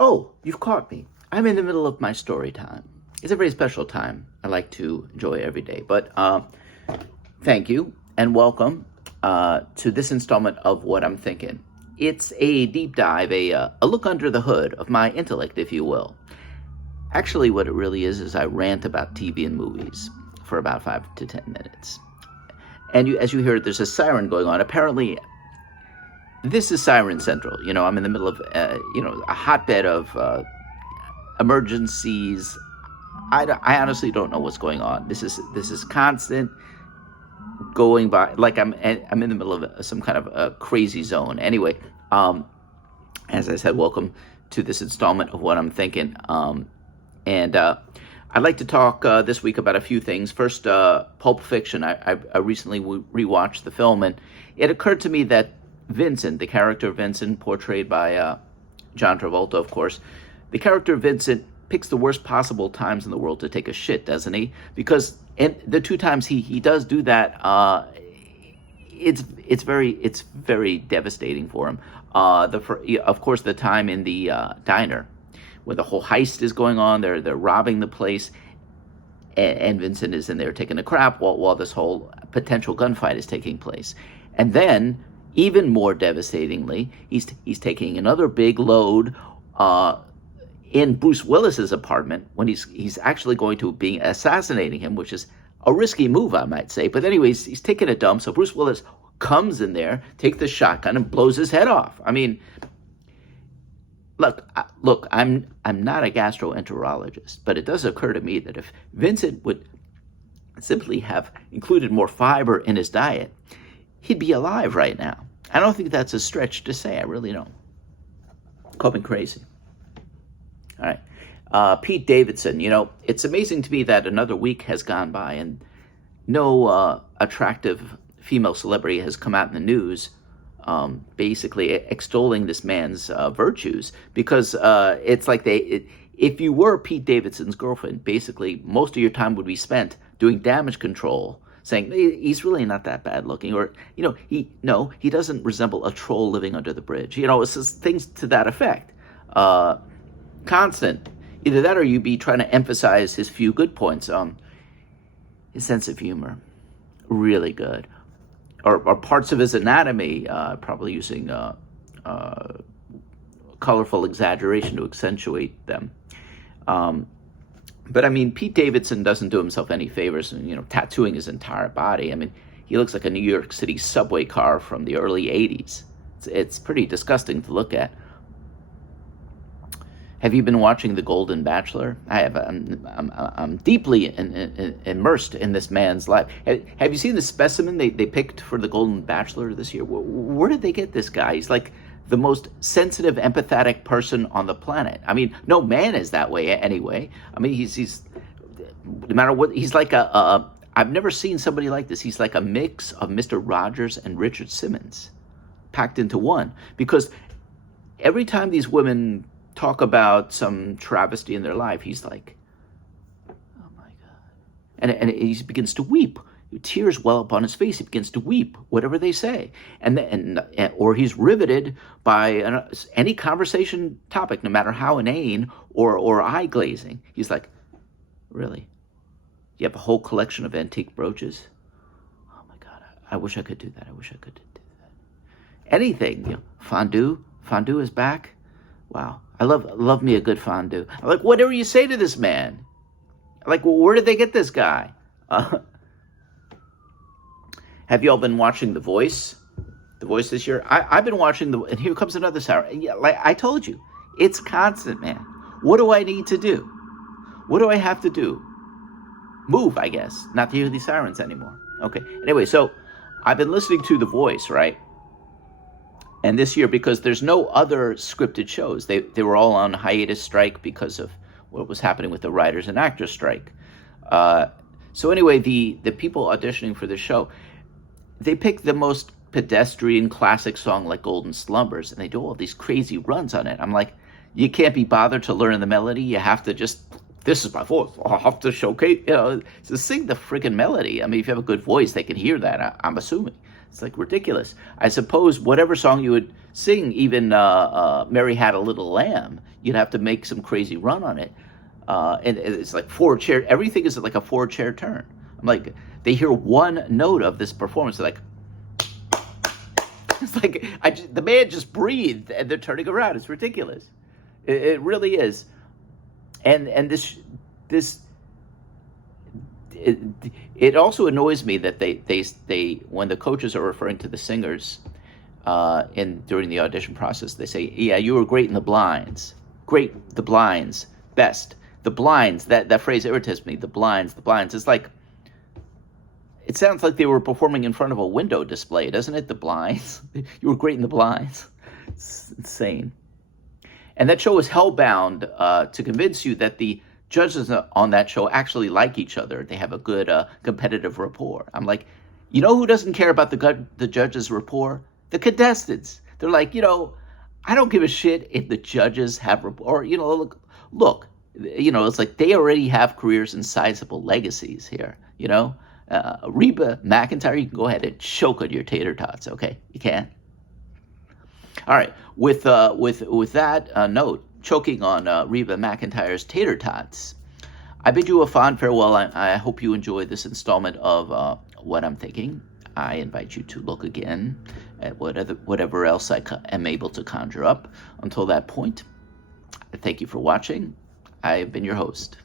Oh, you've caught me. I'm in the middle of my story time. It's a very special time I like to enjoy every day. But thank you and welcome to this installment of What I'm Thinking. It's a deep dive, a look under the hood of my intellect, if you will. Actually, what it really is I rant about TV and movies for about 5 to 10 minutes. And as you hear, there's a siren going on. Apparently, this is Siren Central. I'm in the middle of, a hotbed of emergencies. I honestly don't know what's going on. This is constant going by, like I'm in the middle of some kind of a crazy zone. Anyway, as I said, welcome to this installment of What I'm Thinking. And I'd like to talk this week about a few things. First, Pulp Fiction. I recently rewatched the film, and it occurred to me that Vincent, the character Vincent, portrayed by John Travolta, of course, the character Vincent picks the worst possible times in the world to take a shit, doesn't he? Because the two times he does do that, it's very devastating for him. Of course, the time in the diner where the whole heist is going on, they're robbing the place, and Vincent is in there taking a crap while this whole potential gunfight is taking place, and then, even more devastatingly, he's taking another big load in Bruce Willis's apartment when he's actually going to be assassinating him, which is a risky move, I might say. But anyways, he's taking a dump, so Bruce Willis comes in there, takes the shotgun, and blows his head off. I mean, look, I'm not a gastroenterologist, but it does occur to me that if Vincent would simply have included more fiber in his diet, he'd be alive right now. I don't think that's a stretch to say. I really don't. Call me crazy. All right. Pete Davidson. It's amazing to me that another week has gone by and no attractive female celebrity has come out in the news basically extolling this man's virtues, because it's like if you were Pete Davidson's girlfriend, basically most of your time would be spent doing damage control, saying he's really not that bad looking, or he doesn't resemble a troll living under the bridge. It's just things to that effect. Constant. Either that or you'd be trying to emphasize his few good points. His sense of humor, really good. Or parts of his anatomy, probably using colorful exaggeration to accentuate them. But I mean, Pete Davidson doesn't do himself any favors, tattooing his entire body. I mean, he looks like a New York City subway car from the early 80s. It's pretty disgusting to look at. Have you been watching The Golden Bachelor? I have. I'm deeply immersed in this man's life. Have you seen the specimen they picked for The Golden Bachelor this year? Where did they get this guy? He's like the most sensitive, empathetic person on the planet. I mean, no man is that way anyway. I mean, he's no matter what, he's like I've never seen somebody like this. He's like a mix of Mr. Rogers and Richard Simmons packed into one. Because every time these women talk about some travesty in their life, he's like, oh my God. And he begins to weep. Tears well up on his face. He begins to weep, whatever they say. Or he's riveted by any conversation topic, no matter how inane or eye-glazing. He's like, really? You have a whole collection of antique brooches? Oh my God, I wish I could do that. I wish I could do that. Anything, fondue. Fondue is back. Wow. I love me a good fondue. I'm like, whatever you say to this man. Like, well, where did they get this guy? Have you all been watching The Voice? The Voice this year? I've been watching and here comes another siren. Yeah, like I told you, it's constant, man. What do I need to do? What do I have to do? Move, I guess. Not to hear these sirens anymore. Okay. Anyway, so I've been listening to The Voice, right? And this year, because there's no other scripted shows, they were all on hiatus strike because of what was happening with the writers and actors strike. So anyway, the people auditioning for the show, they pick the most pedestrian classic song like Golden Slumbers, and they do all these crazy runs on it. I'm like, you can't be bothered to learn the melody. You have to just, this is my voice. I'll have to showcase, so sing the friggin' melody. I mean, if you have a good voice, they can hear that, I'm assuming. It's like ridiculous. I suppose whatever song you would sing even Mary Had a Little Lamb, you'd have to make some crazy run on it. And it's like everything is like a 4-chair turn. I'm like, they hear one note of this performance, they're like, it's like the man just breathed and they're turning around. It's ridiculous. It really is. And this it also annoys me that they when the coaches are referring to the singers during the audition process, they say, yeah, you were great in the blinds. Great, the blinds, best. The blinds, that phrase irritates me. The blinds. It's like, it sounds like they were performing in front of a window display, doesn't it? The blinds. You were great in the blinds. It's insane. And that show is hellbound to convince you that the judges on that show actually like each other. They have a good competitive rapport. I'm like, you know who doesn't care about the judges' rapport? The contestants. They're like, I don't give a shit if the judges have rapport. Look, it's like they already have careers and sizable legacies here, Reba McEntire, you can go ahead and choke on your tater tots, okay? You can. All right, with that note, choking on Reba McEntire's tater tots, I bid you a fond farewell. I hope you enjoyed this installment of What I'm Thinking. I invite you to look again at whatever else I am able to conjure up. Until that point, thank you for watching. I have been your host.